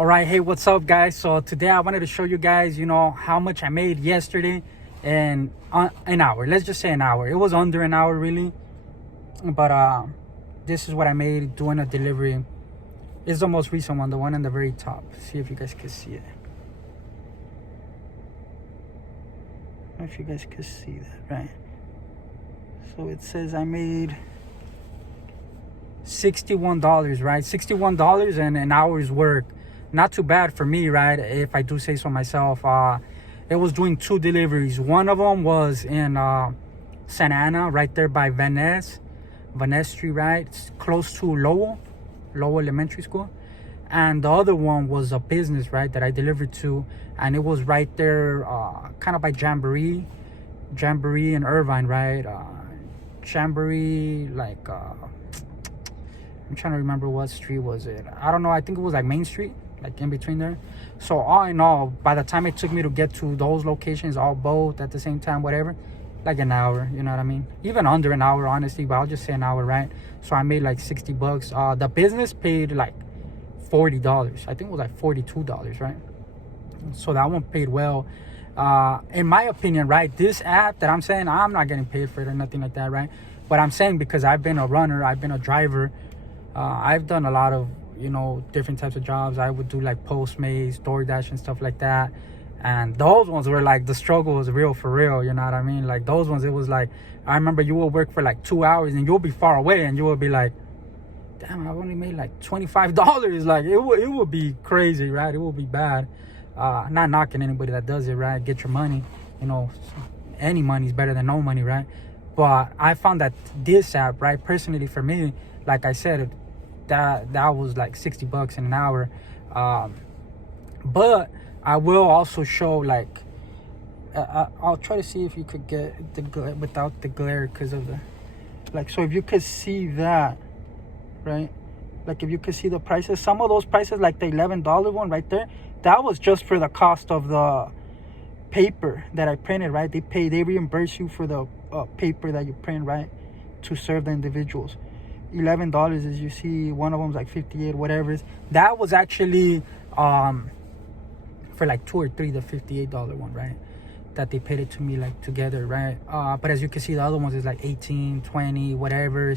All right, hey, what's up, guys? So today I wanted to show you guys, how much I made yesterday in an hour. Let's just say an hour. It was under an hour, really, but this is what I made doing a delivery. It's the most recent one, the one on the very top. See if you guys can see it. I don't know if you guys can see that, right? So it says I made $61, right? $61 and an hour's work. Not too bad for me, right? If I do say so myself. It was doing 2 deliveries. One of them was in Santa Ana, right there by Van Street, right? It's close to Lowell Elementary School. And the other one was a business, right, that I delivered to, and it was right there, kind of by Jamboree and Irvine, right? Jamboree, like I'm trying to remember what street was it. I don't know. I think it was like Main Street, like in between there. So all in all, by the time it took me to get to those locations, all both at the same time, whatever, like an hour, you know what I mean? Even under an hour, honestly, but I'll just say an hour, right? So I made like $60. The business paid like $40. I think it was like $42, right? So that one paid well. In my opinion, right, this app that I'm saying, I'm not getting paid for it or nothing like that, right? But I'm saying because I've been a runner, I've been a driver, I've done a lot of, different types of jobs. I would do like Postmates, DoorDash and stuff like that. And those ones were like, the struggle was real for real, you know what I mean? Like those ones, it was like, I remember you will work for like 2 hours and you'll be far away and you will be like, damn, I've only made like $25. Like it would be crazy, right? It would be bad. Not knocking anybody that does it, right? Get your money, any money is better than no money, right? But I found that this app, right, personally for me, like I said, that was like $60 in an hour. But I will also show like, I'll try to see if you could get the glare without the glare because of the, like, so if you could see that, right? Like if you could see the prices, some of those prices, like the $11 one right there, that was just for the cost of the paper that I printed, right? They reimburse you for the paper that you print, right, to serve the individuals. $11, as you see, one of them's like 58, whatever. That was actually for like 2 or 3, the $58 one, right, that they paid it to me like together, right? But as you can see, the other ones is like 18, 20, whatever.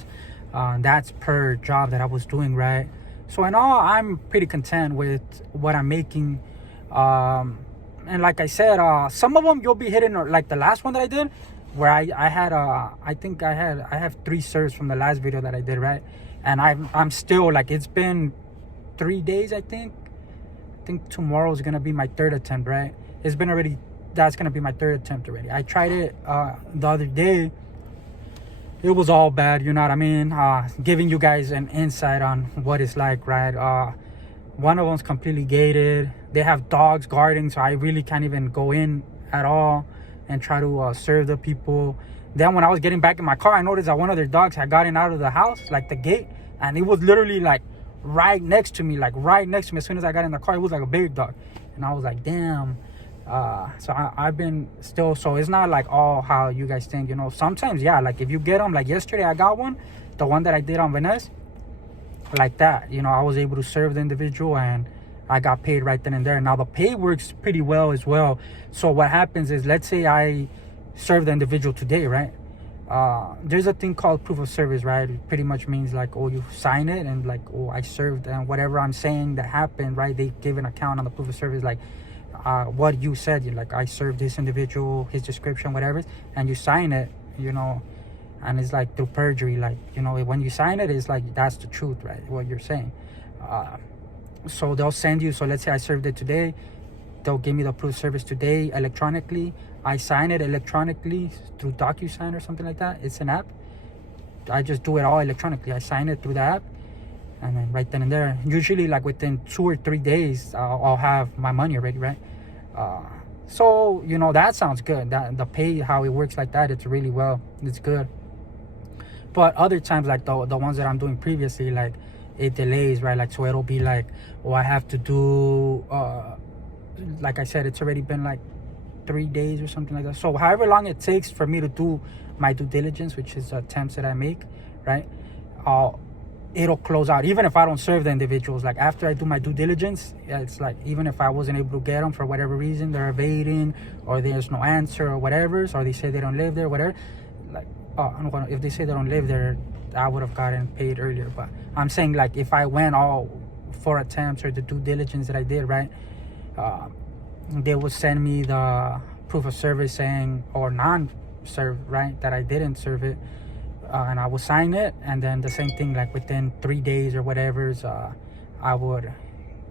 That's per job that I was doing, right? So in all, I'm pretty content with what I'm making. And like I said, some of them you'll be hitting, like the last one that I did, where I had I think I have 3 serves from the last video that I did, right? And I'm still like, it's been 3 days, I think tomorrow is gonna be my 3rd attempt, right? That's gonna be my 3rd attempt already. I tried it the other day. It was all bad, you know what I mean? Giving you guys an insight on what it's like, right? One of them's completely gated. They have dogs guarding, so I really can't even go in at all and try to serve the people. Then when I was getting back in my car, I noticed that one of their dogs had gotten out of the house, like the gate, and it was literally like right next to me. As soon as I got in the car, it was like a big dog. And I was like, damn. So I've been still, so it's not like all how you guys think, sometimes, yeah, like if you get them, like yesterday I got one, the one that I did on Venice, like that, I was able to serve the individual and I got paid right then and there. Now the pay works pretty well as well. So what happens is, let's say I serve the individual today, right? There's a thing called proof of service, right? It pretty much means like, oh, you sign it and like, oh, I served, and whatever I'm saying that happened, right? They give an account on the proof of service, like what you said, like I served this individual, his description, whatever, and you sign it, and it's like through perjury, like, when you sign it, it's like, that's the truth, right? What you're saying. So they'll send you, so let's say I served it today, they'll give me the proof of service today electronically. I sign it electronically through DocuSign or something like that. It's an app. I just do it all electronically. I sign it through the app, and then right then and there, usually like within 2 or 3 days, I'll have my money already, right? So that sounds good. That the pay, how it works like that, it's really well, it's good. But other times, like the ones that I'm doing previously, like it delays, right? Like, so it'll be like, oh, I have to do like I said, it's already been like 3 days or something like that. So however long it takes for me to do my due diligence, which is attempts that I make, right? it'll close out even if I don't serve the individuals. Like after I do my due diligence, yeah, it's like even if I wasn't able to get them for whatever reason, they're evading or there's no answer or whatever, or they say they don't live there, whatever. Like, if they say they don't live there, I would have gotten paid earlier. But I'm saying, like, if I went all 4 attempts or the due diligence that I did, right, they would send me the proof of service saying, or non-serve, right, that I didn't serve it. And I would sign it, and then the same thing, like within 3 days or whatever, I would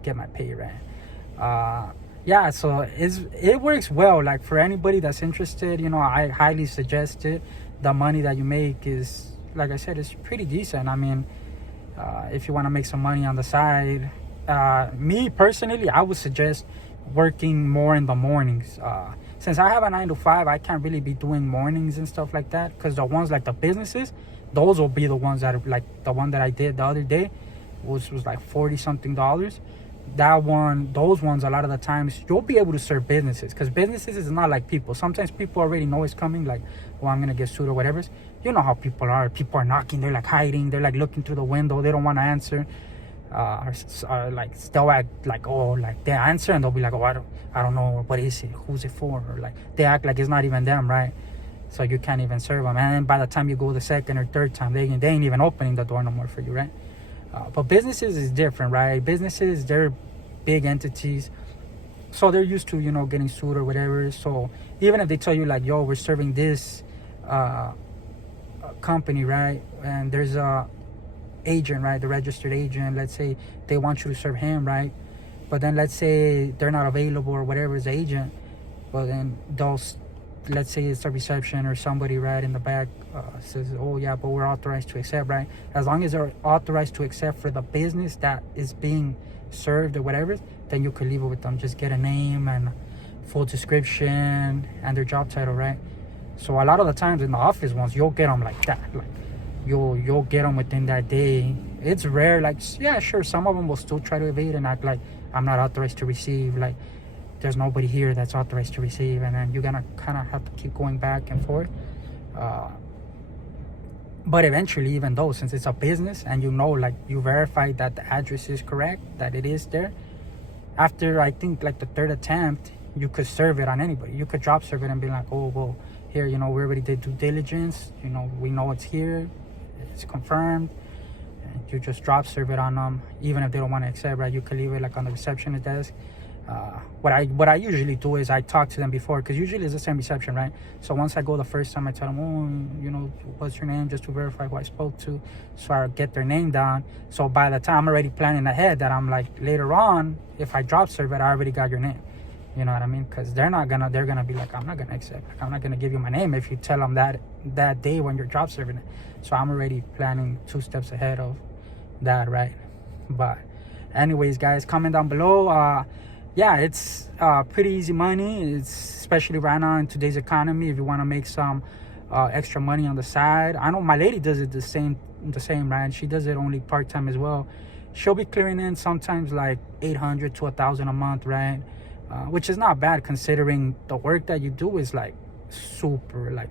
get my pay, right? Yeah, so it works well. Like for anybody that's interested, I highly suggest it. The money that you make is, like I said, it's pretty decent. I mean, if you want to make some money on the side, me personally, I would suggest working more in the mornings. Since I have a 9 to 5, I can't really be doing mornings and stuff like that, because the ones like the businesses, those will be the ones that are like the one that I did the other day, which was like $40 something. Those ones, a lot of the times you'll be able to serve businesses, because businesses is not like people. Sometimes people already know it's coming, like, well, I'm gonna get sued or whatever. You know how people are. People are knocking, they're like hiding, they're like looking through the window, they don't want to answer. Like they'll act like, oh, like they answer and they'll be like, oh, I don't know, what is it, who's it for, or like they act like it's not even them, right? So you can't even serve them, and then by the time you go the second or third time, they ain't even opening the door no more for you, right? But businesses is different, right? Businesses, they're big entities, so they're used to getting sued or whatever. So even if they tell you like, yo, we're serving this company, right, and there's a agent, right, the registered agent, let's say they want you to serve him, right, but then let's say they're not available or whatever is the agent, well then let's say it's a reception or somebody right in the back says, oh yeah, but we're authorized to accept, right? As long as they're authorized to accept for the business that is being served or whatever, then you could leave it with them. Just get a name and full description and their job title, right? So a lot of the times in the office ones, you'll get them like that, like you'll get them within that day. It's rare, like, yeah, sure, some of them will still try to evade and act like, I'm not authorized to receive, like there's nobody here that's authorized to receive, and then you're gonna kind of have to keep going back and forth. But eventually, even though, since it's a business and like you verify that the address is correct, that it is there, after I think like the 3rd attempt, you could serve it on anybody. You could drop serve it and be like, oh, well, here, we already did due diligence, we know it's here, it's confirmed, and you just drop serve it on them. Even if they don't want to accept, right, you could leave it like on the receptionist desk. What I usually do is I talk to them before, because usually it's the same reception, right? So once I go the first time, I tell them, oh, what's your name, just to verify who I spoke to, so I get their name down. So by the time I'm already planning ahead, that I'm like, later on, if I drop serve it, I already got your name. You know what I mean? Because they're gonna be like, I'm not gonna accept, like, I'm not gonna give you my name if you tell them that day when you're drop serving it. So I'm already planning 2 steps ahead of that, right? But anyways, guys, comment down below. Yeah, it's pretty easy money. It's especially right now in today's economy. If you want to make some extra money on the side, I know my lady does it the same, right? She does it only part-time as well. She'll be clearing in sometimes like 800 to 1,000 a month, right? Which is not bad considering the work that you do is like super, like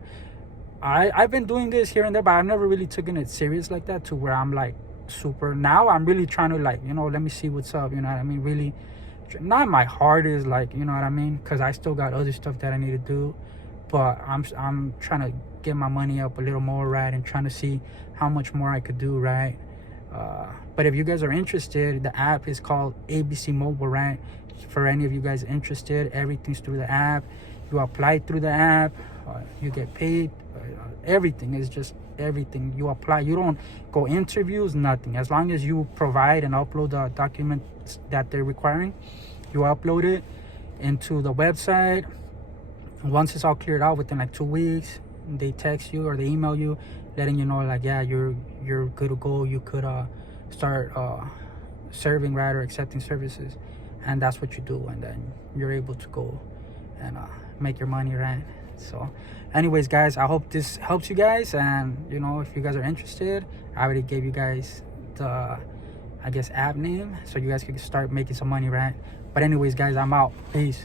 I've been doing this here and there, but I've never really taken it serious like that to where I'm like super. Now I'm really trying to, like, let me see what's up, what I mean? Really, not my heart is like, what I mean? Because I still got other stuff that I need to do, but I'm trying to get my money up a little more, right? And trying to see how much more I could do, right? But if you guys are interested, the app is called ABC Mobile, right? For any of you guys interested, everything's through the app. You apply through the app, you get paid. Everything is just everything. You apply, you don't go interviews, nothing. As long as you provide and upload the documents that they're requiring, you upload it into the website. Once it's all cleared out, within like 2 weeks, they text you or they email you, letting you know, like, yeah, you're good to go. You could start serving, right, or accepting services. And that's what you do, and then you're able to go and make your money, right? So anyways, guys, I hope this helps you guys, and if you guys are interested, I already gave you guys the, I guess, app name, so you guys can start making some money, right? But anyways, guys, I'm out. Peace.